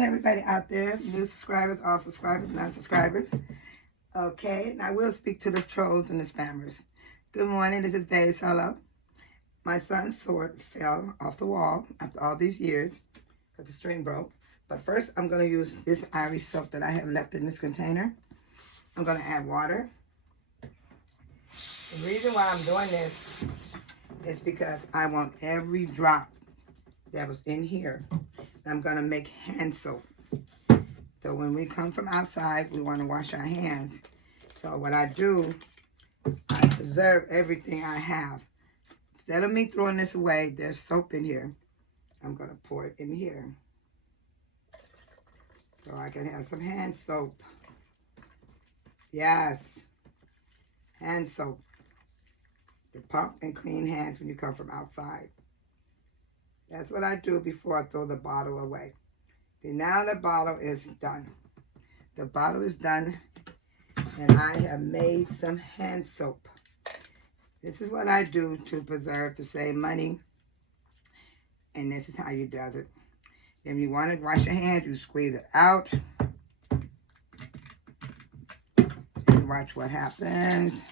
Everybody out there, new subscribers, all subscribers, non-subscribers. Okay, and I will speak to the trolls and the spammers. Good morning, this is Dave Solo. My son's sword fell off the wall after all these years because the string broke. But first, I'm going to use this Irish soap that I have left in this container. I'm going to add water. The reason why I'm doing this is because I want every drop that was in here. I'm going to make hand soap. So when we come from outside, we want to wash our hands. So what I do, I preserve everything I have. Instead of me throwing this away, there's soap in here. I'm going to pour it in here. So I can have some hand soap. Yes, hand soap. To pump and clean hands when you come from outside. That's what I do before I throw the bottle away. See, now the bottle is done. The bottle is done, and I have made some hand soap. This is what I do to preserve, to save money, and this is how you do it. If you want to wash your hands, you squeeze it out, and watch what happens.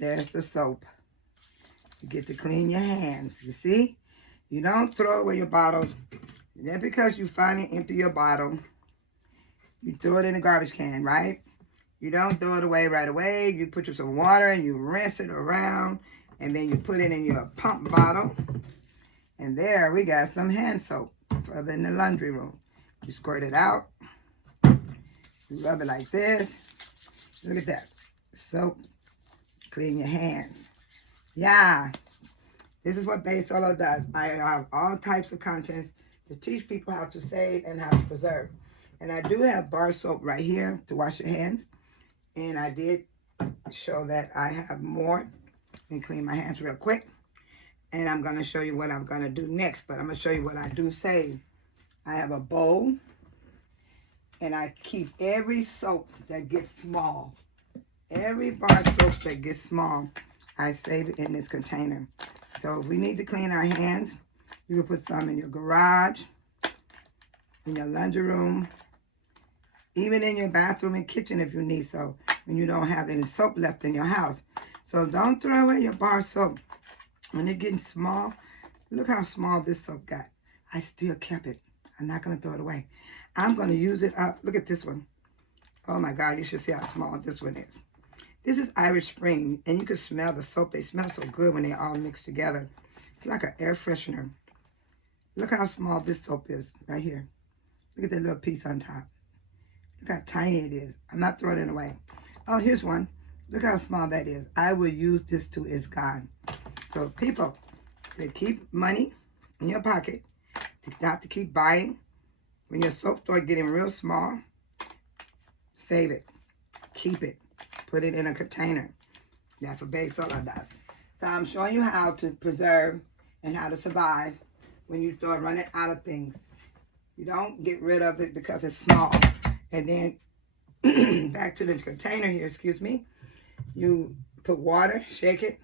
There's the soap. You get to clean your hands. You see? You don't throw away your bottles. Then because you finally empty your bottle, you throw it in the garbage can, right? You don't throw it away right away. You put some water and you rinse it around, and then you put it in your pump bottle. And there we got some hand soap for in the laundry room. You squirt it out. You rub it like this. Look at that. Soap. Clean your hands. Yeah. This is what Bay Solo does. I have all types of contents to teach people how to save and how to preserve. And I do have bar soap right here to wash your hands. And I did show that I have more. And clean my hands real quick. And I'm going to show you what I'm going to do next. But I'm going to show you what I do save. I have a bowl. And I keep every soap that gets small. Every bar soap that gets small, I save it in this container. So if we need to clean our hands, you can put some in your garage, in your laundry room, even in your bathroom and kitchen if you need so, when you don't have any soap left in your house. So don't throw away your bar soap. When they're getting small, look how small this soap got. I still kept it. I'm not going to throw it away. I'm going to use it up. Look at this one. Oh my God, you should see how small this one is. This is Irish Spring, and you can smell the soap. They smell so good when they all mix together. It's like an air freshener. Look how small this soap is right here. Look at that little piece on top. Look how tiny it is. I'm not throwing it away. Oh, here's one. Look how small that is. I will use this till it's gone. So people, to keep money in your pocket, not to keep buying. When your soap start getting real small, save it. Keep it. Put it in a container. That's what Bay Solo does. So I'm showing you how to preserve and how to survive when you start running out of things. You don't get rid of it because it's small. And then back to the container here, excuse me. You put water, shake it,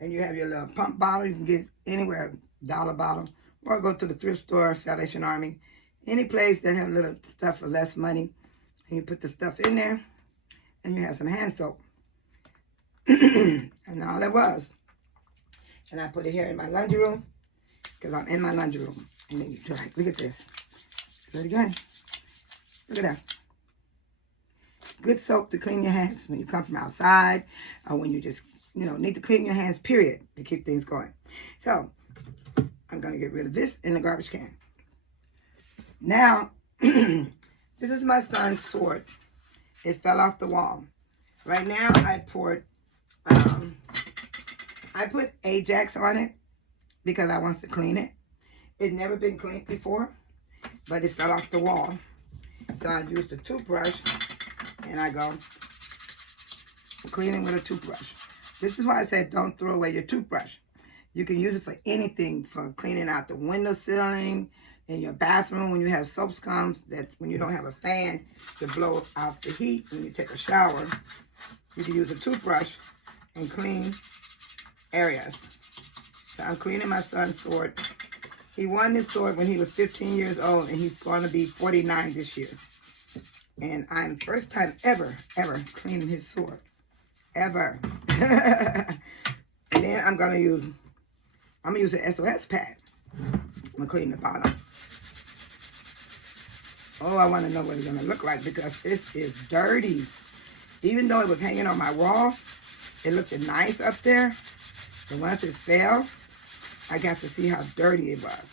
and you have your little pump bottle. You can get anywhere, dollar bottle, or go to the thrift store, Salvation Army, any place that have little stuff for less money. And you put the stuff in there. And you have some hand soap. And all it was. And I put it here in my laundry room. Because I'm in my laundry room. And then you do like, look at this. Do it again. Look at that. Good soap to clean your hands when you come from outside. Or when you just, need to clean your hands, period. To keep things going. So, I'm going to get rid of this in the garbage can. Now, this is my son's sword. It fell off the wall. Right now, I put Ajax on it because I want to clean it. It's never been cleaned before, but it fell off the wall. So I used a toothbrush, and I go cleaning with a toothbrush. This is why I said don't throw away your toothbrush. You can use it for anything, for cleaning out the window ceiling, in your bathroom when you have soap scums, that when you don't have a fan to blow out the heat when you take a shower, you can use a toothbrush and clean areas. So I'm cleaning my son's sword He won this sword when he was 15 years old, and he's going to be 49 this year. And I'm first time ever cleaning his sword. Ever. And then I'm gonna use an SOS pad. I'm gonna clean the bottom. Oh, I want to know what it's gonna look like because this is dirty. Even though it was hanging on my wall, it looked nice up there. And once it fell, I got to see how dirty it was.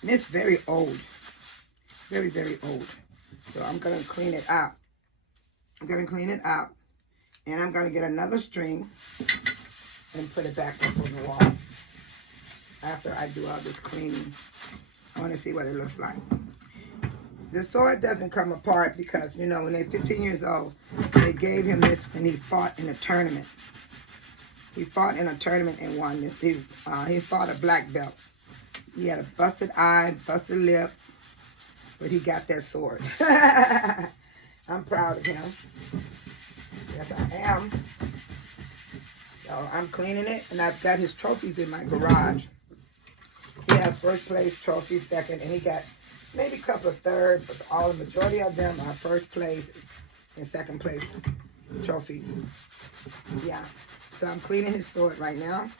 And it's very old. Very, very old. So I'm gonna clean it out. I'm gonna clean it out. And I'm going to get another string and put it back up on the wall. After I do all this cleaning, I want to see what it looks like. The sword doesn't come apart because, you know, when they're 15 years old, they gave him this when he fought in a tournament. He fought in a tournament and won this. He fought a black belt. He had a busted eye, busted lip, but he got that sword. I'm proud of him. Yes, I am. So I'm cleaning it, and I've got his trophies in my garage. He had first place trophies, second, and he got maybe a couple of third, but the majority of them are first place and second place trophies. Yeah. So I'm cleaning his sword right now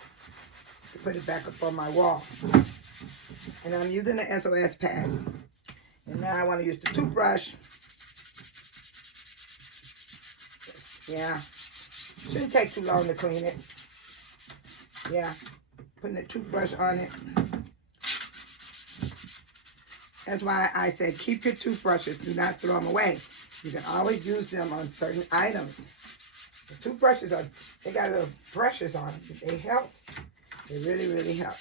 to put it back up on my wall. And I'm using the SOS pad. And now I want to use the toothbrush. Yeah, shouldn't take too long to clean it. Yeah, putting the toothbrush on it. That's why I said keep your toothbrushes, do not throw them away. You can always use them on certain items. The toothbrushes they got little brushes on them. They help. They really, really help.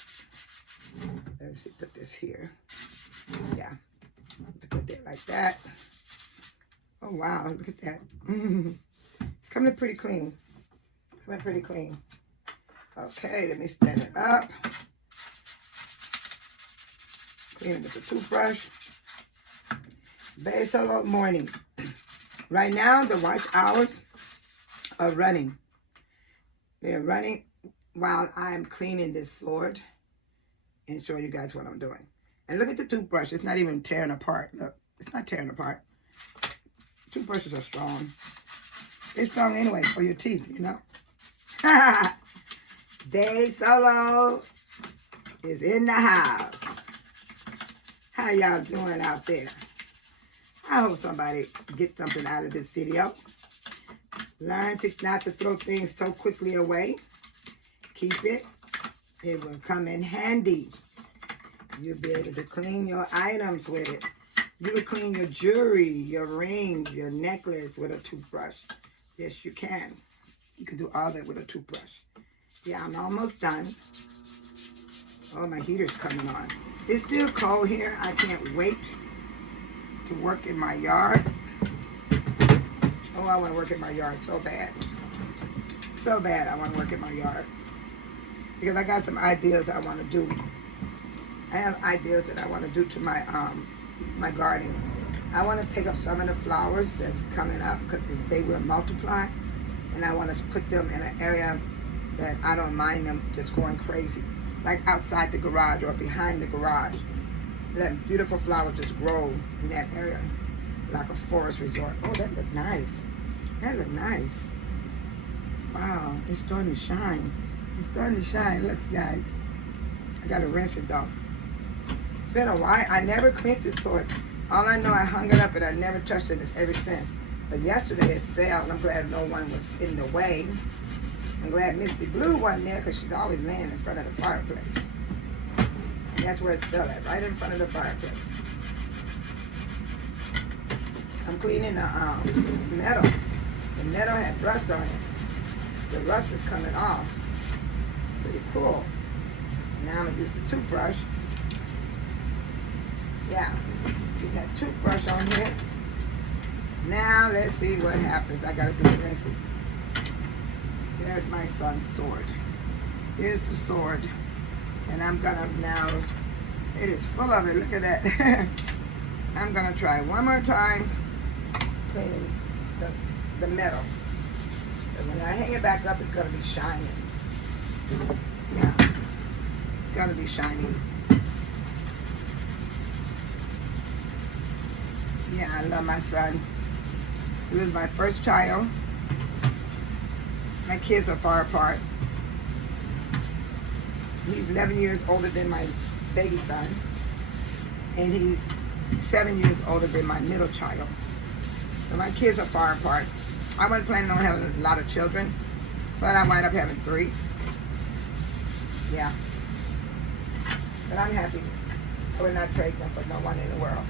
Let me see, put this here. Yeah, put it like that. Oh wow, look at that. Coming pretty clean. Coming pretty clean. Okay, let me stand it up. Clean it with the toothbrush. Very solo morning. Right now, the watch hours are running. They're running while I'm cleaning this sword and showing you guys what I'm doing. And look at the toothbrush. It's not even tearing apart. Look, it's not tearing apart. Toothbrushes are strong. They're strong anyway for your teeth, you know. Day Solo is in the house. How y'all doing out there? I hope somebody gets something out of this video. Learn not to throw things so quickly away. Keep it. It will come in handy. You'll be able to clean your items with it. You can clean your jewelry, your rings, your necklace with a toothbrush. Yes, you can. You can do all that with a toothbrush. Yeah, I'm almost done. Oh, my heater's coming on. It's still cold here. I can't wait to work in my yard. Oh, I want to work in my yard so bad. So bad I want to work in my yard. Because I got some ideas I want to do. I have ideas that I want to do to my my garden. I want to take up some of the flowers that's coming up because they will multiply, and I want to put them in an area that I don't mind them just going crazy, like outside the garage or behind the garage. Let beautiful flowers just grow in that area, like a forest resort. Oh, that looked nice. That looked nice. Wow, it's starting to shine. It's starting to shine. Look, guys. I gotta rinse it though. It's been a while. I never cleaned this sword. All I know, I hung it up and I never touched it ever since. But yesterday it fell, and I'm glad no one was in the way. I'm glad Misty Blue wasn't there because she's always laying in front of the fireplace. And that's where it fell at, right in front of the fireplace. I'm cleaning the metal. The metal had rust on it. The rust is coming off. Pretty cool. Now I'm going to use the toothbrush. Yeah. Get that toothbrush on here. Now let's see what happens. I gotta do the rinsing. There's my son's sword. Here's the sword. And I'm gonna now, it is full of it. Look at that. I'm gonna try one more time cleaning the metal. And when I hang it back up, it's gonna be shining. Yeah. It's gonna be shining. Yeah, I love my son. He was my first child. My kids are far apart. He's 11 years older than my baby son. And he's 7 years older than my middle child. So my kids are far apart. I wasn't planning on having a lot of children, but I wound up having 3. Yeah. But I'm happy. I would not trade them for no one in the world.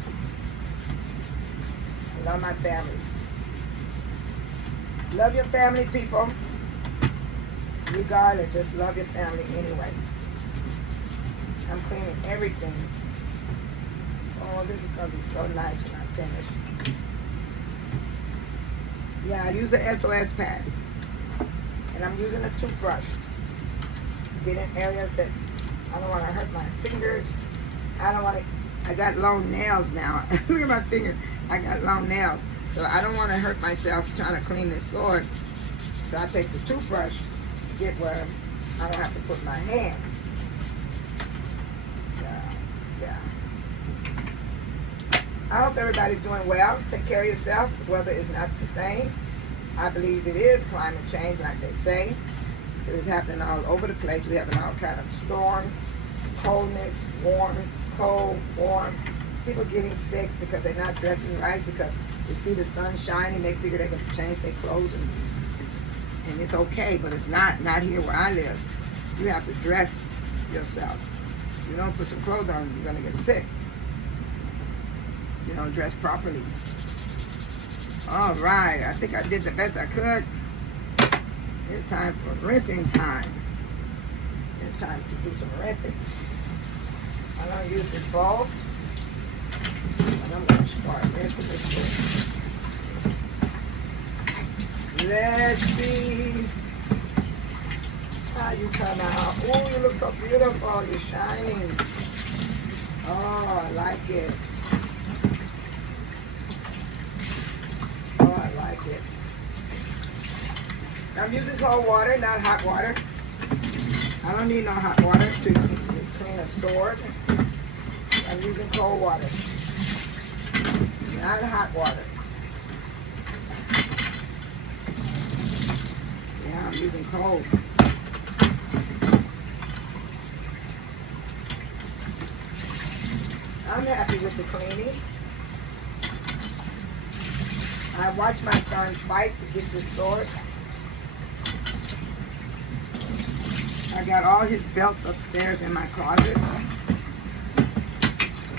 I love my family. Love your family, people. Regardless, just love your family anyway. I'm cleaning everything. Oh, this is going to be so nice when I finish. Yeah, I use an SOS pad. And I'm using a toothbrush. Get in areas that I don't want to hurt my fingers. I got long nails now. Look at my finger. I got long nails. So I don't want to hurt myself trying to clean this sword. So I take the toothbrush to get where I don't have to put my hands. Yeah. I hope everybody's doing well. Take care of yourself. The weather is not the same. I believe it is climate change, like they say. It is happening all over the place. We're having all kind of storms, coldness, warm, cold, warm. People getting sick because they're not dressing right, because they see the sun shining. They figure they can change their clothes and it's okay, but it's not here where I live. You have to dress yourself. If you don't put some clothes on, you're gonna get sick. You don't dress properly. All right, I think I did the best I could. It's time for rinsing time. It's time to do some rinsing. I'm going to use this bowl. And I'm going to start rinsing this bowl. Let's see how you come out. Oh, you look so beautiful. You're shining. Oh, I like it. Oh, I like it. I'm using cold water, not hot water. I don't need no hot water to clean a sword. I'm using cold water, not hot water. Yeah, I'm using cold. I'm happy with the cleaning. I watched my son fight to get this sword. I got all his belts upstairs in my closet.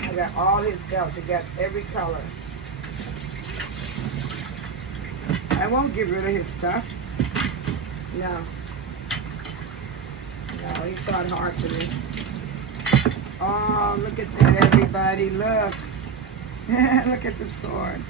I got all his belts. I got every color. I won't get rid of his stuff. No. No, he fought hard for me. Oh, look at that, everybody. Look. Look at the sword.